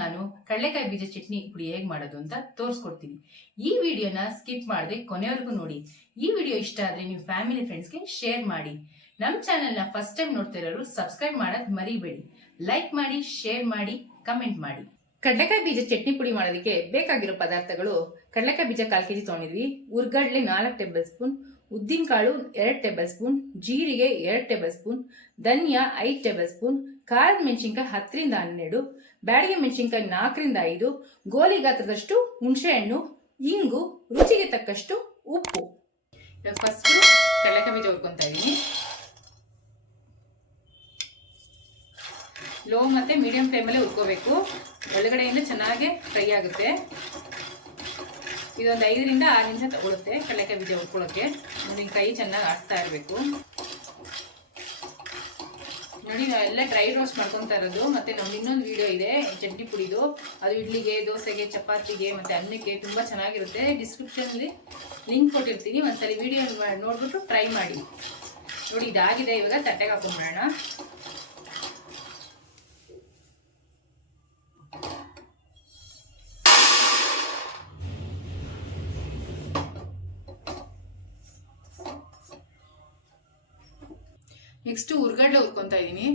ನಾನು ಕಡಲೆಕಾಯಿ ಬೀಜ ಚಟ್ನಿ ಪುಡಿ ಹೇಗೆ ಮಾಡೋದು ಅಂತ ತೋರಿಸ್ಕೊಡ್ತೀನಿ. ಈ ವಿಡಿಯೋನ ಸ್ಕಿಪ್ ಮಾಡದೆ ಕೊನೆವರೆಗೂ ನೋಡಿ. ಈ ವಿಡಿಯೋ ಇಷ್ಟ ಆದ್ರೆ ನೀವು ಫ್ಯಾಮಿಲಿ ಫ್ರೆಂಡ್ಸ್ಗೆ ಶೇರ್ ಮಾಡಿ. ನಮ್ಮ ಚಾನೆಲ್ನ ಫಸ್ಟ್ ಟೈಮ್ ನೋಡ್ತಿರೋರು ಸಬ್ಸ್ಕ್ರೈಬ್ ಮಾಡೋದು ಮರಿಬೇಡಿ. ಲೈಕ್ ಮಾಡಿ, ಶೇರ್ ಮಾಡಿ, ಕಮೆಂಟ್ ಮಾಡಿ. ಕಡಲೆಕಾಯಿ ಬೀಜ ಚಟ್ನಿ ಪುಡಿ ಮಾಡೋದಕ್ಕೆ ಬೇಕಾಗಿರೋ ಪದಾರ್ಥಗಳು: ಕಡಲೆಕಾಯಿ ಬೀಜ 1/4 kg ತಗೊಂಡಿದ್ವಿ, ಉರ್ಗಡ್ಲೆ 4 ಟೇಬಲ್ ಸ್ಪೂನ್, ಉದ್ದಿನ ಕಾಳು 2 ಟೇಬಲ್ ಸ್ಪೂನ್, ಜೀರಿಗೆ 2 ಟೇಬಲ್ ಸ್ಪೂನ್, ಧನಿಯಾ 5 ಟೇಬಲ್ ಸ್ಪೂನ್, ಖಾರದ ಮೆಣಸಿನ್ಕಾಯಿ 10 ರಿಂದ 12, ಬ್ಯಾಡಗಿ ಮೆಣಸಿನ್ಕಾಯಿ 4 ರಿಂದ 5, ಗೋಲಿ ಗಾತ್ರದಷ್ಟು ಹುಣಸೆ ಹಣ್ಣು, ಇಂಗು, ರುಚಿಗೆ ತಕ್ಕಷ್ಟು ಉಪ್ಪು. ಫಸ್ಟ್ ಕಡಲೆಕಾಯಿ ಬೀಜ ಹುರ್ಕೊಂತಾ ಇದೀನಿ. ಲೋ ಮತ್ತೆ ಮೀಡಿಯಂ ಫ್ಲೇಮಲ್ಲಿ ಹುರ್ಕೋಬೇಕು. ಒಳಗಡೆಯಿಂದ ಚೆನ್ನಾಗಿ ಫ್ರೈ ಆಗುತ್ತೆ. ಇದೊಂದು 5 ರಿಂದ 6 ನಿಮಿಷ ತಗೊಳುತ್ತೆ ಕಡಲೆಕಾಯಿ ಬೀಜ ಹುರ್ಕೊಳ್ಳೋಕ್ಕೆ. ನೋಡಿ, ಕೈ ಚೆನ್ನಾಗಿ ಆಡ್ತಾ ಇರಬೇಕು. ನೋಡಿ, ನಾವೆಲ್ಲ ಡ್ರೈ ರೋಸ್ಟ್ ಮಾಡ್ಕೊತಾ ಇರೋದು. ಮತ್ತೆ ನಮ್ದು ಇನ್ನೊಂದು ವಿಡಿಯೋ ಇದೆ ಚಟ್ನಿ ಪುಡಿದು. ಅದು ಇಡ್ಲಿಗೆ, ದೋಸೆಗೆ, ಚಪಾತಿಗೆ ಮತ್ತೆ ಅನ್ನಕ್ಕೆ ತುಂಬಾ ಚೆನ್ನಾಗಿರುತ್ತೆ. ಡಿಸ್ಕ್ರಿಪ್ಷನಲ್ಲಿ ಲಿಂಕ್ ಕೊಟ್ಟಿರ್ತೀನಿ. ಒಂದ್ಸಲಿ ವಿಡಿಯೋ ನೋಡ್ಬಿಟ್ಟು ಟ್ರೈ ಮಾಡಿ. ನೋಡಿ, ಇದಾಗಿದೆ. ಇವಾಗ ತಟ್ಟೆಗೆ ಹಾಕೊಂಡ್ಬಿಡೋಣ. ನೆಕ್ಸ್ಟ್ ಉರ್ಗಡ್ಲೆ ಹುರ್ಕೊಂತಾ ಇದೀನಿ.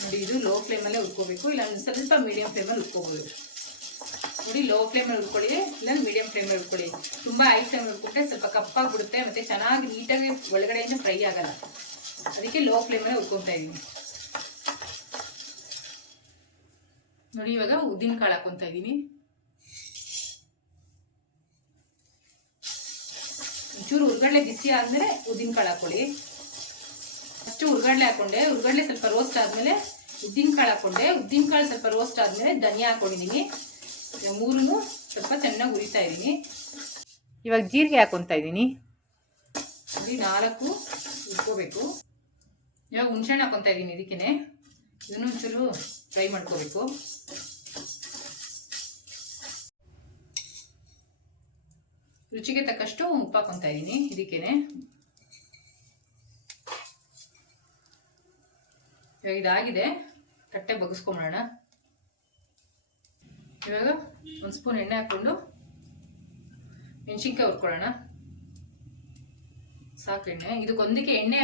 ನೋಡಿ, ಇದು ಲೋ ಫ್ಲೇಮಲ್ಲೇ ಹುರ್ಕೋಬೇಕು, ಇಲ್ಲ ಸ್ವಲ್ಪ ಮೀಡಿಯಂ ಫ್ಲೇಮಲ್ಲಿ ಹುರ್ಕೋಬಹುದು. ನೋಡಿ, ಲೋ ಫ್ಲೇಮಲ್ಲಿ ಹುರ್ಕೊಳ್ಳಿ, ಇಲ್ಲ ಮೀಡಿಯಂ ಫ್ಲೇಮಲ್ಲಿ ಹುರ್ಕೊಳ್ಳಿ. ತುಂಬಾ ಹೈ ಫ್ಲೇಮ್ ಹುರ್ಕೊಂಡ್ರೆ ಸ್ವಲ್ಪ ಕಪ್ಪಾಗ್ಬಿಡುತ್ತೆ, ಮತ್ತೆ ಚೆನ್ನಾಗಿ ನೀಟಾಗಿ ಒಳಗಡೆಯಿಂದ ಫ್ರೈ ಆಗಲ್ಲ. ಅದಕ್ಕೆ ಲೋ ಫ್ಲೇಮಲ್ಲೇ ಹುರ್ಕೊಂತಾ ಇದೀನಿ. ನೋಡಿ, ಇವಾಗ ಉದ್ದಿನ ಕಾಳು ಹಾಕೊಂತಾ ಇದೀನಿ. ಒಂಚೂರು ಉರ್ಗಡ್ಲೆ ಬಿಸಿ ಆದ್ಮೇಲೆ ಉದ್ದಿನ ಕಾಳು ಹಾಕೊಳ್ಳಿ. ಫಸ್ಟ್ ಉರ್ಗಡ್ಲೆ ಹಾಕೊಂಡೆ, ಉರ್ಗಡ್ಲೆ ಸ್ವಲ್ಪ ರೋಸ್ಟ್ ಆದ್ಮೇಲೆ ಉದ್ದಿನ ಕಾಳು ಹಾಕೊಂಡೆ, ಉದ್ದಿನ ಕಾಳು ಸ್ವಲ್ಪ ರೋಸ್ಟ್ ಆದ್ಮೇಲೆ ಧನಿಯಾ ಹಾಕೊಂಡಿದೀನಿ. ಮೂರನ್ನು ಸ್ವಲ್ಪ ಚೆನ್ನಾಗಿ ಉರಿತಾ ಇದೀನಿ. ಇವಾಗ ಜೀರಿಗೆ ಹಾಕೊಂತಾ ಇದೀನಿ. ನೋಡಿ, 4 ಉರ್ಕೋಬೇಕು. ಇವಾಗ ಹುಣಸೆಹಣ್ಣು ಹಾಕೊಂತಾ ಇದೀನಿ. ಇದಕ್ಕೇನೆ ಇದನ್ನು ಒಂಚೂರು ಫ್ರೈ ಮಾಡ್ಕೋಬೇಕು. ರುಚಿಗೆ ತಕ್ಕಷ್ಟು ಉಪ್ಪು ಹಾಕೊಂತಾ ಇದೀನಿ. ಇದಕ್ಕೇನೆ ಇವಾಗ ಇದಾಗಿದೆ. ತಟ್ಟೆ ಬಗ್ಸ್ಕೊಂಬಿಡೋಣ. ಇವಾಗ 1 ಸ್ಪೂನ್ ಎಣ್ಣೆ ಹಾಕೊಂಡು ಮೆಣಸಿನ್ಕಾಯಿ ಹುರ್ಕೊಳ್ಳೋಣ. ಸಾಕು ಎಣ್ಣೆ. ಇದಕ್ಕೊಂದಕ್ಕೆ ಎಣ್ಣೆ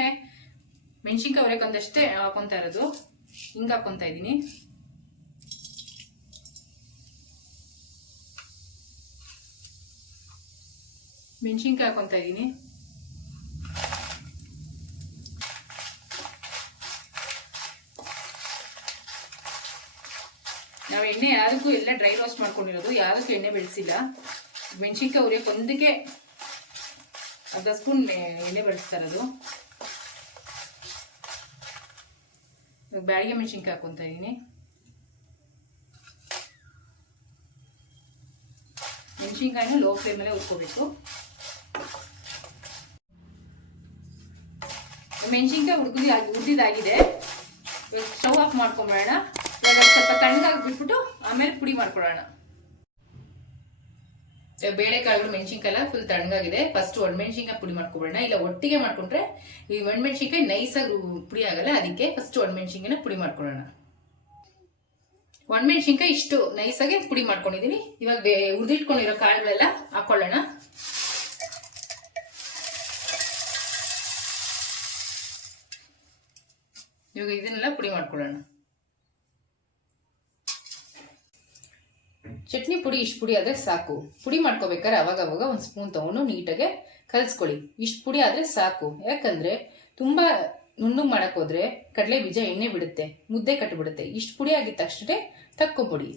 ಮೆಣಸಿನ್ಕಾಯಿ ಹುರಿಯೋಕೊಂದಷ್ಟೇ ಹಾಕೊಂತಾ ಇರೋದು. ಹಿಂಗೆ ಹಾಕೊಂತಾ ಇದ್ದೀನಿ. ಮೆಣಸಿನ್ಕಾಯಿ ಹಾಕೊಂತಾ ಇದ್ದೀನಿ. ನಾವು ಎಣ್ಣೆ ಯಾವುದಕ್ಕೂ ಎಲ್ಲ ಡ್ರೈ ರೋಸ್ಟ್ ಮಾಡ್ಕೊಂಡಿರೋದು, ಯಾವುದಕ್ಕೂ ಎಣ್ಣೆ ಬೆಳೆಸಿಲ್ಲ. ಮೆಣಸಿನ್ಕಾಯಿ ಹುರಿಯೋಕೆ ಒಂದಕ್ಕೆ 1/2 ಸ್ಪೂನ್ ಎಣ್ಣೆ ಬೆಳೆಸ್ತಾ ಇರೋದು. ಬ್ಯಾಡಗಿ ಮೆಣಸಿನ್ಕಾಯಿ ಹಾಕೊಂತಾ ಇದ್ದೀನಿ. ಮೆಣಸಿನ್ಕಾಯಿನ ಲೋ ಫ್ಲೇಮಲ್ಲೇ ಹುರ್ಕೋಬೇಕು. ಮೆಣಸಿನ್ಕಾಯಿ ಹುರಿದಿದ್ದಾಗಿದೆ. ಇವಾಗ ಸ್ಟವ್ ಆಫ್ ಮಾಡ್ಕೊಂಬಿಡೋಣ. ಇವಾಗ ಸ್ವಲ್ಪ ತಣ್ಣಗಾಗಿ ಬಿಟ್ಬಿಟ್ಟು ಆಮೇಲೆ ಪುಡಿ ಮಾಡ್ಕೊಳ್ಳೋಣ. ಬೇಳೆಕಾಳುಗಳು, ಮೆಣಸಿನ್ಕಾಯಿ ಎಲ್ಲ ಫುಲ್ ತಣ್ಣಗಾಗಿದೆ. ಫಸ್ಟ್ ಒಣಮೆಣಸಿನ್ಕಾಯಿ ಪುಡಿ ಮಾಡ್ಕೊಬೇಡ. ಇಲ್ಲ ಒಟ್ಟಿಗೆ ಮಾಡ್ಕೊಂಡ್ರೆ ಈ ಒಣಮೆಣಸಿನ್ಕಾಯಿ ನೈಸಾಗಿ ಪುಡಿ ಆಗಲ್ಲ. ಅದಕ್ಕೆ ಫಸ್ಟ್ ಒಣಮೆಣಸಿನ್ಕಾಯಿನ ಪುಡಿ ಮಾಡ್ಕೊಳ್ಳೋಣ. ಒಣಮೆಣಸಿನ್ಕಾಯಿ ಇಷ್ಟು ನೈಸಾಗಿ ಪುಡಿ ಮಾಡ್ಕೊಂಡಿದೀನಿ. ಇವಾಗ ಹುರಿದಿಟ್ಕೊಂಡಿರೋ ಕಾಳುಗಳೆಲ್ಲ ಹಾಕೊಳ್ಳೋಣ. ಇವಾಗ ಇದನ್ನೆಲ್ಲ ಪುಡಿ ಮಾಡ್ಕೊಳ್ಳೋಣ. ಚಟ್ನಿ ಪುಡಿ ಇಷ್ಟು ಪುಡಿ ಆದರೆ ಸಾಕು. ಪುಡಿ ಮಾಡ್ಕೋಬೇಕಾದ್ರೆ ಅವಾಗ 1 ಸ್ಪೂನ್ ತಗೊಂಡು ನೀಟಾಗಿ ಕಲಿಸ್ಕೊಳ್ಳಿ. ಇಷ್ಟು ಪುಡಿ ಆದರೆ ಸಾಕು. ಯಾಕಂದರೆ ತುಂಬ ನುಣ್ಣಗೆ ಮಾಡೋಕ್ಕೋದ್ರೆ ಕಡಲೆ ಬೀಜ ಎಣ್ಣೆ ಬಿಡುತ್ತೆ, ಮುದ್ದೆ ಕಟ್ಟಿಬಿಡುತ್ತೆ. ಇಷ್ಟು ಪುಡಿ ಆಗಿದ ತಕ್ಷಣ ತಕ್ಕೊಬಿಡಿ.